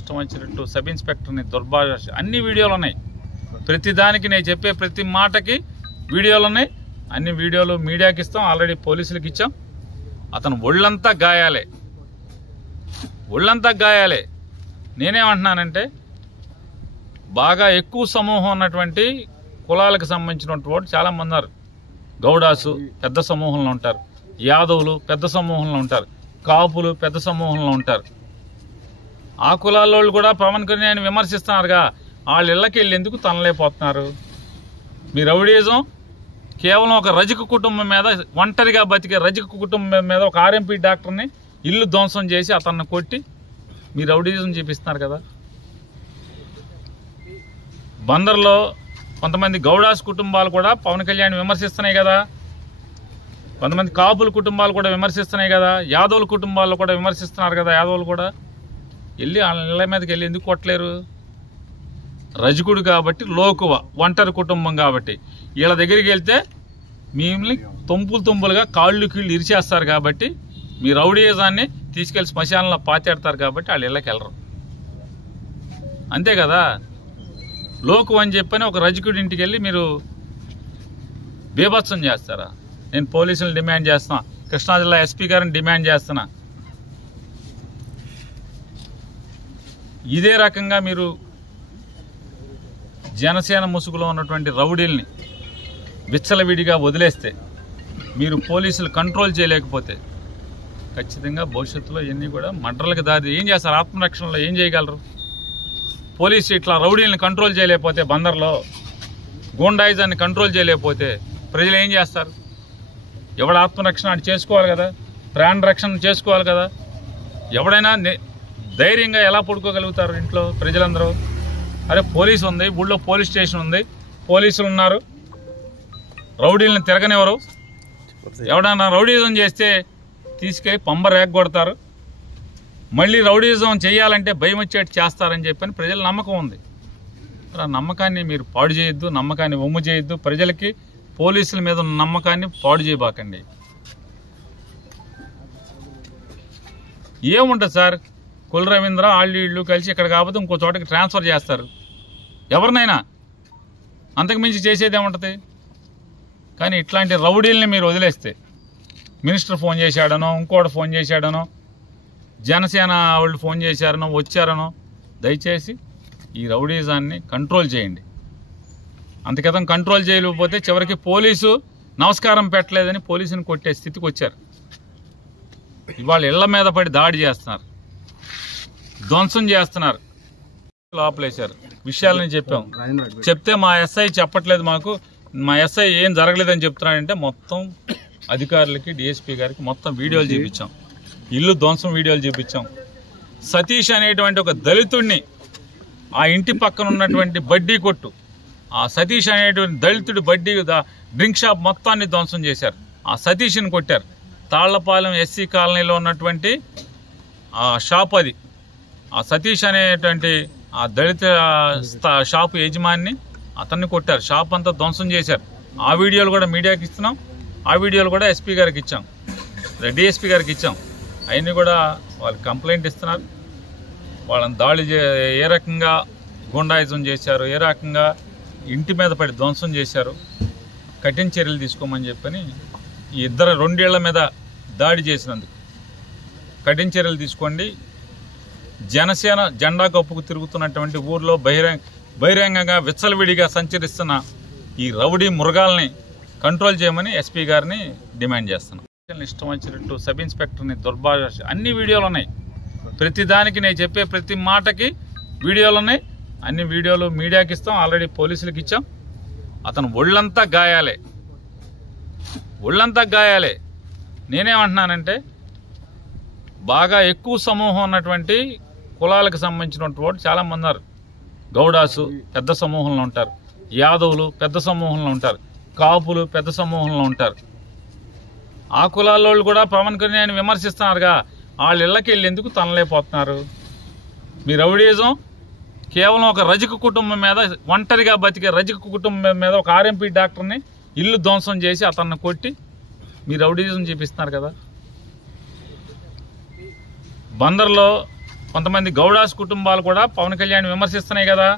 ఇష్టం వచ్చినట్టు సబ్ ఇన్స్పెక్టర్ని దుర్భాష అన్ని వీడియోలు ఉన్నాయి. ప్రతి దానికి నేను చెప్పే ప్రతి మాటకి వీడియోలు ఉన్నాయి. అన్ని వీడియోలు మీడియాకి ఇస్తాం, ఆల్రెడీ పోలీసులకు ఇచ్చాం. అతను ఒళ్ళంతా గాయాలే, ఒళ్ళంతా గాయాలే. నేనేమంటున్నానంటే బాగా ఎక్కువ సమూహం ఉన్నటువంటి కులాలకు సంబంధించినటువంటి వాడు చాలామంది ఉన్నారు. గౌడాసు పెద్ద సమూహంలో ఉంటారు, యాదవులు పెద్ద సమూహంలో ఉంటారు, కాపులు పెద్ద సమూహంలో ఉంటారు. ఆ కులాల వాళ్ళు కూడా పవన్ కళ్యాణ్ విమర్శిస్తున్నారుగా, వాళ్ళ ఇళ్ళకి వెళ్ళి ఎందుకు తనలేకపోతున్నారు? మీ రౌడీజం కేవలం ఒక రజక కుటుంబం మీద, ఒంటరిగా బతికే రజక కుటుంబం మీద ఒక ఆర్ఎంపీ డాక్టర్ని ఇల్లు ధ్వంసం చేసి అతన్ని కొట్టి మీ రౌడీజం చూపిస్తున్నారు కదా. బందర్లో కొంతమంది గౌడాస్ కుటుంబాలు కూడా పవన్ కళ్యాణ్ విమర్శిస్తున్నాయి కదా, కొంతమంది కాపుల కుటుంబాలు కూడా విమర్శిస్తున్నాయి కదా, యాదవుల కుటుంబాల్లో కూడా విమర్శిస్తున్నారు కదా. యాదవులు కూడా వెళ్ళి వాళ్ళ ఇళ్ళ మీదకి వెళ్ళి ఎందుకు కొట్టలేరు? రజకుడు కాబట్టి, లోకువ ఒంటరి కుటుంబం కాబట్టి వీళ్ళ దగ్గరికి వెళ్తే మిమ్మల్ని తుంపులుగా కాళ్ళు కీళ్ళు ఇరిచేస్తారు కాబట్టి, మీ రౌడీజాన్ని తీసుకెళ్లి శ్మశానంలో పాతేడతారు కాబట్టి వాళ్ళు ఇళ్ళకి వెళ్ళరు. అంతే కదా. లోకు అని చెప్పని ఒక రజకుడి ఇంటికి వెళ్ళి మీరు బీభత్సం చేస్తారా? నేను పోలీసులను డిమాండ్ చేస్తున్నా, కృష్ణా జిల్లా ఎస్పీ గారిని డిమాండ్ చేస్తున్నా. ఇదే రకంగా మీరు జనసేన ముసుగులో ఉన్నటువంటి రౌడీల్ని విచ్చలవిడిగా వదిలేస్తే, మీరు పోలీసులు కంట్రోల్ చేయలేకపోతే ఖచ్చితంగా భవిష్యత్తులో ఇవన్నీ కూడా మర్డర్లకు దారి. ఏం చేస్తారు? ఆత్మరక్షణలో ఏం చేయగలరు? పోలీసు ఇట్లా రౌడీల్ని కంట్రోల్ చేయలేకపోతే, బందర్లో గూండాయిజాన్ని కంట్రోల్ చేయలేకపోతే ప్రజలు ఏం చేస్తారు? ఎవడ ఆత్మరక్షణ అది చేసుకోవాలి కదా, ప్రాణ రక్షణ చేసుకోవాలి కదా. ఎవడైనా ధైర్యంగా ఎలా పడుకోగలుగుతారు ఇంట్లో ప్రజలందరూ? అరే పోలీసు ఉంది, ఊళ్ళో పోలీస్ స్టేషన్ ఉంది, పోలీసులు ఉన్నారు, రౌడీలను తిరగనివ్వరు. ఎవడన్నా రౌడీజం చేస్తే తీసుకెళ్ళి పంబ రేగొడతారు. మళ్ళీ రౌడీజం చేయాలంటే భయం వచ్చేట్టు చేస్తారని చెప్పని ప్రజల నమ్మకం ఉంది. ఆ నమ్మకాన్ని మీరు పాడు చేయొద్దు, నమ్మకాన్ని ఒమ్ము చేయొద్దు. ప్రజలకి పోలీసుల మీద ఉన్న నమ్మకాన్ని పాడు చేయబాకండి. ఏముంటుంది సార్, కుల రవీంద్ర వాళ్ళు ఇళ్ళు కలిసి ఇక్కడ కాకపోతే ఇంకో చోటకి ట్రాన్స్ఫర్ చేస్తారు ఎవరినైనా, అంతకుమించి చేసేది ఏముంటుంది? కానీ ఇట్లాంటి రౌడీల్ని మీరు వదిలేస్తే, మినిస్టర్ ఫోన్ చేశాడనో, ఇంకోటి ఫోన్ చేశాడనో, జనసేన వాళ్ళు ఫోన్ చేశారనో, వచ్చారనో, దయచేసి ఈ రౌడీజాన్ని కంట్రోల్ చేయండి. అంతకితం కంట్రోల్ చేయలేకపోతే చివరికి పోలీసు నమస్కారం పెట్టలేదని పోలీసుని కొట్టే స్థితికి వచ్చారు. ఇవాళ ఇళ్ల మీద పడి దాడి చేస్తున్నారు, ధ్వంసం చేస్తున్నారు, లోపలేశారు. విషయాలని చెప్పాం, చెప్తే మా ఎస్ఐ చెప్పట్లేదు మాకు, మా ఎస్ఐ ఏం జరగలేదని చెప్తున్నాడంటే మొత్తం అధికారులకి, డిఎస్పీ గారికి మొత్తం వీడియోలు చూపించాం, ఇల్లు ధ్వంసం వీడియోలు చూపించాం. సతీష్ అనేటువంటి ఒక దళితుడిని, ఆ ఇంటి పక్కన ఉన్నటువంటి బడ్డీ కొట్టు, ఆ సతీష్ అనేటువంటి దళితుడి బడ్డీ డ్రింక్ షాప్ మొత్తాన్ని ధ్వంసం చేశారు. ఆ సతీష్ని కొట్టారు. తాళ్లపాలెం ఎస్సీ కాలనీలో ఉన్నటువంటి ఆ షాప్ అది. ఆ సతీష్ అనేటువంటి ఆ దళిత షాపు యజమాని అతన్ని కొట్టారు, షాప్ అంతా ధ్వంసం చేశారు. ఆ వీడియోలు కూడా మీడియాకి ఇస్తున్నాం, ఆ వీడియోలు కూడా ఎస్పీ గారికి ఇచ్చాం, డిఎస్పీ గారికి ఇచ్చాం. అవన్నీ కూడా వాళ్ళు కంప్లైంట్ ఇస్తున్నారు. వాళ్ళని దాడి ఏ రకంగా గుండాయిజం చేశారు, ఏ రకంగా ఇంటి మీద పడి ధ్వంసం చేశారు, కఠిన చర్యలు తీసుకోమని చెప్పని ఈ రెండేళ్ల మీద దాడి చేసినందుకు కఠిన చర్యలు తీసుకోండి. జనసేన జెండా కప్పుకు తిరుగుతున్నటువంటి ఊర్లో బహిరంగంగా విచ్చలవిడిగా సంచరిస్తున్న ఈ రౌడీ మృగాల్ని కంట్రోల్ చేయమని ఎస్పీ గారిని డిమాండ్ చేస్తున్నాం. ఇష్టం వచ్చినట్టు సబ్ ఇన్స్పెక్టర్ని దుర్భాష అన్ని వీడియోలు ఉన్నాయి. ప్రతి దానికి నేను చెప్పే ప్రతి మాటకి వీడియోలు ఉన్నాయి. అన్ని వీడియోలు మీడియాకి ఇస్తాం, ఆల్రెడీ పోలీసులకు ఇచ్చాం. అతను ఒళ్ళంతా గాయాలే, ఒళ్ళంతా గాయాలే. నేనేమంటున్నానంటే బాగా ఎక్కువ సమూహం ఉన్నటువంటి కులాలకు సంబంధించినటువంటి వాడు చాలామంది ఉన్నారు. గౌడాసు పెద్ద సమూహంలో ఉంటారు, యాదవులు పెద్ద సమూహంలో ఉంటారు, కాపులు పెద్ద సమూహంలో ఉంటారు. ఆ కులాల వాళ్ళు కూడా పవన్ కళ్యాణ్ విమర్శిస్తున్నారుగా, వాళ్ళ ఇళ్ళకి వెళ్ళి ఎందుకు తనలేకపోతున్నారు? మీ రౌడీజం కేవలం ఒక రజక కుటుంబం మీద, ఒంటరిగా బతికే రజక కుటుంబం మీద ఒక ఆర్ఎంపీ డాక్టర్ని ఇల్లు ధ్వంసం చేసి అతన్ని కొట్టి మీ రౌడీజం చూపిస్తున్నారు కదా. బందర్లో కొంతమంది గౌడాస్ కుటుంబాలు కూడా పవన్ కళ్యాణ్ విమర్శిస్తున్నాయి కదా,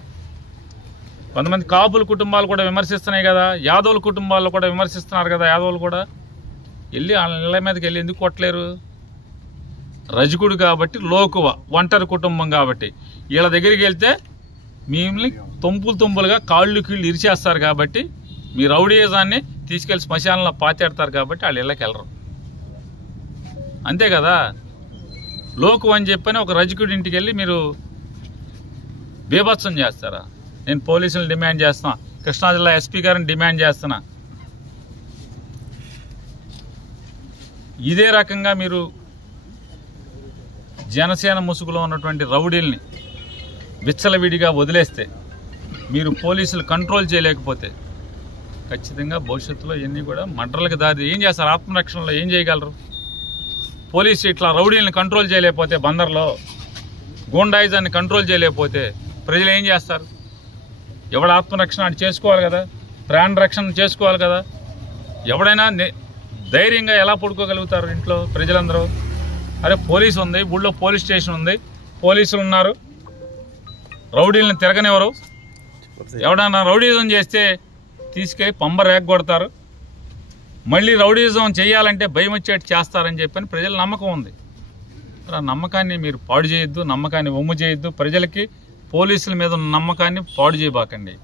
కొంతమంది కాపుల కుటుంబాలు కూడా విమర్శిస్తున్నాయి కదా, యాదవుల కుటుంబాల్లో కూడా విమర్శిస్తున్నారు కదా. యాదవులు కూడా వెళ్ళి వాళ్ళ ఇళ్ళ మీదకి వెళ్ళి ఎందుకు కొట్టలేరు? రజకుడు కాబట్టి, లోకువ ఒంటరి కుటుంబం కాబట్టి వీళ్ళ దగ్గరికి వెళ్తే మిమ్మల్ని తుంపులుగా కాళ్ళు కీళ్ళు ఇరిచేస్తారు కాబట్టి, మీ రౌడీజాన్ని తీసుకెళ్లి శ్మశానంలో పాతేడతారు కాబట్టి వాళ్ళు ఇళ్ళకి వెళ్ళరు. అంతే కదా. లోకు అని చెప్పని ఒక రజకుడి ఇంటికి వెళ్ళి మీరు బీభత్సం చేస్తారా? నేను పోలీసులను డిమాండ్ చేస్తున్నా, కృష్ణా జిల్లా ఎస్పీ గారిని డిమాండ్ చేస్తున్నా. ఇదే రకంగా మీరు జనసేన ముసుగులో ఉన్నటువంటి రౌడీల్ని విచ్చలవిడిగా వదిలేస్తే, మీరు పోలీసులు కంట్రోల్ చేయలేకపోతే ఖచ్చితంగా భవిష్యత్తులో ఇవన్నీ కూడా మర్డర్లకు దారి. ఏం చేస్తారు? ఆత్మరక్షణలో ఏం చేయగలరు? పోలీసు ఇట్లా రౌడీలను కంట్రోల్ చేయలేకపోతే, బందర్లో గూండాయిజాన్ని కంట్రోల్ చేయలేకపోతే ప్రజలు ఏం చేస్తారు? ఎవడ ఆత్మరక్షణ అది చేసుకోవాలి కదా, ప్రాణ రక్షణ చేసుకోవాలి కదా. ఎవడైనా ధైర్యంగా ఎలా పడుకోగలుగుతారు ఇంట్లో ప్రజలందరూ? అరే పోలీసు ఉంది, ఊళ్ళో పోలీస్ స్టేషన్ ఉంది, పోలీసులు ఉన్నారు, రౌడీలను తిరగనివ్వరు. ఎవడన్నా రౌడీజం చేస్తే తీసుకెళ్ళి పంబ రేగొడతారు. మళ్ళీ రౌడీజం చేయాలంటే భయం వచ్చేట్టు చేస్తారని చెప్పని ప్రజల నమ్మకం ఉంది. ఆ నమ్మకాన్ని మీరు పాడు చేయొద్దు, నమ్మకాన్ని ఒమ్ము చేయొద్దు. ప్రజలకి పోలీసుల మీద ఉన్న నమ్మకాన్ని పాడు చేయబాకండి.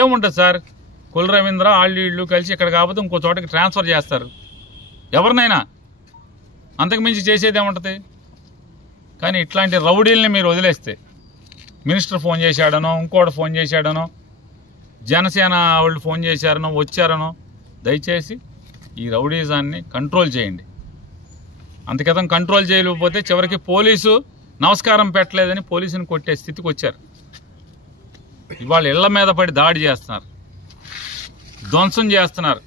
ఏముంటుంది సార్, కుల రవీంద్ర ఆళ్ళు కలిసి ఇక్కడ కాకపోతే ఇంకో చోటకి ట్రాన్స్ఫర్ చేస్తారు ఎవరినైనా, అంతకుమించి చేసేది ఏముంటుంది? కానీ ఇట్లాంటి రౌడీల్ని మీరు వదిలేస్తే, మినిస్టర్ ఫోన్ చేశాడనో, ఇంకోటి ఫోన్ చేశాడనో, జనసేన వాళ్ళు ఫోన్ చేశారనో, వచ్చారనో, దయచేసి ఈ రౌడీజాన్ని కంట్రోల్ చేయండి. అంతకితం కంట్రోల్ చేయలేకపోతే చివరికి పోలీసు నమస్కారం పెట్టలేదని పోలీసుని కొట్టే స్థితికి వచ్చారు. ఇవాళ ఇళ్ల మీద పడి దాడి చేస్తున్నారు, ధ్వంసం చేస్తున్నారు.